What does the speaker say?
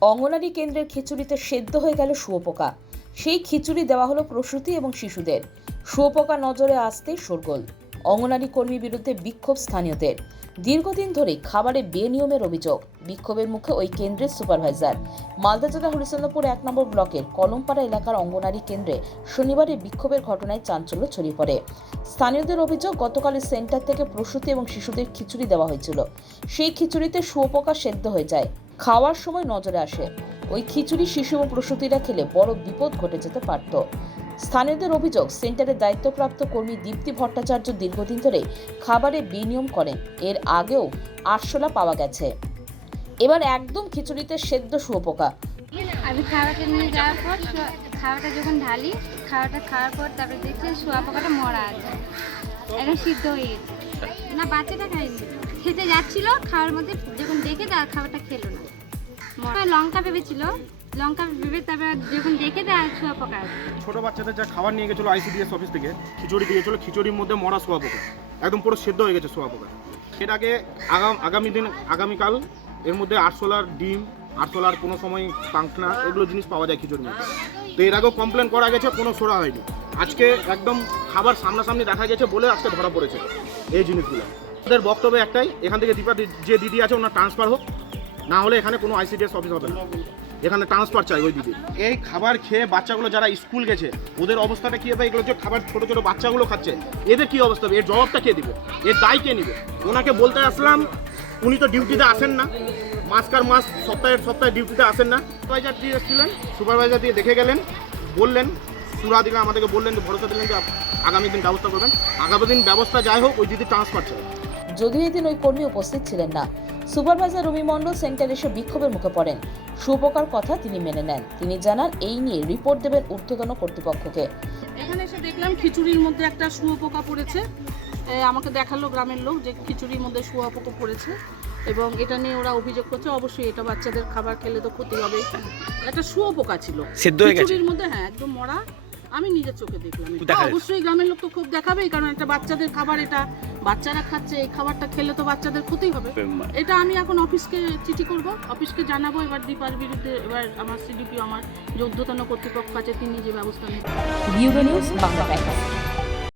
অঙ্গনারী কেন্দ্রের খিচুড়িতে সেদ্ধ হয়ে গেল শুয়োপোকা। সেই খিচুড়ি দেওয়া হলো প্রসূতি এবং শিশুদের। শুয়োপোকা নজরে আসতেই শোরগোল। অঙ্গনারী কর্মীর বিরুদ্ধে বিক্ষোভ স্থানীয়দের। দীর্ঘদিন ধরে খাবারে বেনিয়মের অভিযোগ। বিক্ষোভের মুখে ওই কেন্দ্রের সুপারভাইজার। মালদা জেলা হরিচন্দ্রপুর এক নম্বর ব্লকের কলমপাড়া এলাকার অঙ্গনারী কেন্দ্রে শনিবারে বিক্ষোভের ঘটনায় চাঞ্চল্য ছড়িয়ে পড়ে। স্থানীয়দের অভিযোগ গতকালের সেন্টার থেকে প্রসূতি এবং শিশুদের খিচুড়ি দেওয়া হয়েছিল। সেই খিচুড়িতে শুয়োপোকা সেদ্ধ হয়ে যায়। খাওয়ার সময় নজরে আসে। ওই খিচুড়ি শিশু এবং প্রসূতিরা খেলে বড় বিপদ ঘটে যেতে পারত। স্থানীয়দের অভিযোগ সেন্টারের দায়িত্বপ্রাপ্ত কর্মী দীপ্তি ভট্টাচার্য দীর্ঘদিন ধরে খাবারে বিনিয়ম করেন। এর আগেও আরশোলা পাওয়া গেছে। এবার একদম খিচুড়িতে সেদ্ধ শুয়োপোকা। আমি খাওয়াটা নিয়ে যাওয়ার পর খাওয়াটা যখন ঢালি, খাওয়াটা খাওয়ার পর তারপরে দেখছি শোয়া পোকাটা মরা আছে। এখন সিদ্ধ হয়ে গেছে। না, বাচ্চাটা খায়নি। খেতে যাচ্ছিল, খাওয়ার মধ্যে যখন দেখে তার খাবারটা খেলো না। লঙ্কা ভেবেছিল, লঙ্কা ভেবে তারপরে যখন দেখে দেয় শোয়া ছোট বাচ্চাদের যা খাবার নিয়ে গেছিল আইসিডিএস অফিস থেকে, খিচুড়ি দিয়েছিল খিচুড়ির মধ্যে মরা সোয়া পোকা। একদম পুরো সেদ্ধ হয়ে গেছে সোয়া পোকা। আগে আগাম আগামী দিন, আগামীকাল এর মধ্যে আরশোলার ডিম আরশোলার কোনো সময় পাংখনা, এগুলো জিনিস পাওয়া যায় খিচুড়ির মধ্যে। তো এর আগেও কমপ্লেন করা গেছে, কোনো সোরা হয়নি। আজকে একদম খাবার সামনাসামনি দেখা গেছে বলে আজকে ধরা পড়েছে এই জিনিসগুলো। ওদের বক্তব্য একটাই, এখান থেকে দীপা যে দিদি আছে ওনার ট্রান্সফার হোক, না হলে এখানে কোনো আইসিডিএস অফিস হবে না। এখানে ট্রান্সফার চাই ওই দিদি। এই খাবার খেয়ে বাচ্চাগুলো যারা স্কুল গেছে, ওদের অবস্থাটা কী হবে? এগুলো যে খাবার ছোট ছোট বাচ্চাগুলো খাচ্ছে, এদের কী অবস্থা হবে? এর জবাবটা কে দিবে? এর দায় কে নিবে? ওনাকে বলতে আসলাম, উনি তো ডিউটিতে আসেন না। মাসকার মাস সপ্তাহের সপ্তাহে ডিউটিতে আসেন না। সুপারভাইজার দিয়ে এসেছিলেন সুপারভাইজার দিয়ে দেখে গেলেন, বললেন, সুরা দিলেন আমাদেরকে বললেন যে ভরসা দিলেন যে আগামী দিন ব্যবস্থা করবেন। আগামী দিন ব্যবস্থা যাই হোক, ওই দিদি ট্রান্সফার চাই। যদিও এদিন ওই কর্মী উপস্থিত ছিলেন না। সুপারভাইজার রবি মণ্ডল সেন্টারে এসে বিক্ষোভের মুখে পড়েন। শুয়োপোকার কথা তিনি মেনে নেন। তিনি জানান এই নিয়ে রিপোর্ট দেবেন ঊর্ধ্বতন কর্তৃপক্ষকে। এখানে এসে দেখলাম খিচুড়ির মধ্যে একটা শুয়োপোকা পড়েছে। আমাকে দেখাল গ্রামের লোক যে খিচুড়ির মধ্যে শুয়োপোকা পড়েছে এবং এটা নিয়ে ওরা অভিযোগ করছে অবশ্যই এটা বাচ্চাদের খাবার খেলে তো ক্ষতি হবে একটা শুয়োপোকা ছিল। হয়ে খিচুড়ির মধ্যে হ্যাঁ একদম মরা। আমি নিজের চোখে দেখলাম এটা। অবশ্যই গ্রামের লোক তো খুব দেখাবেই কারণ একটা বাচ্চাদের খাবার এটা বাচ্চারা খাচ্ছে, এই খাবারটা খেলে তো বাচ্চাদের ক্ষতি হবে। এটা আমি এখন অফিসকে চিঠি করব। অফিসকে জানাব এবার দীপার বিরুদ্ধে। এবার আমার সিডিপি আমার যে উদ্ধতন কর্তৃপক্ষ আছে, তিনি যে ব্যবস্থা নেবেন।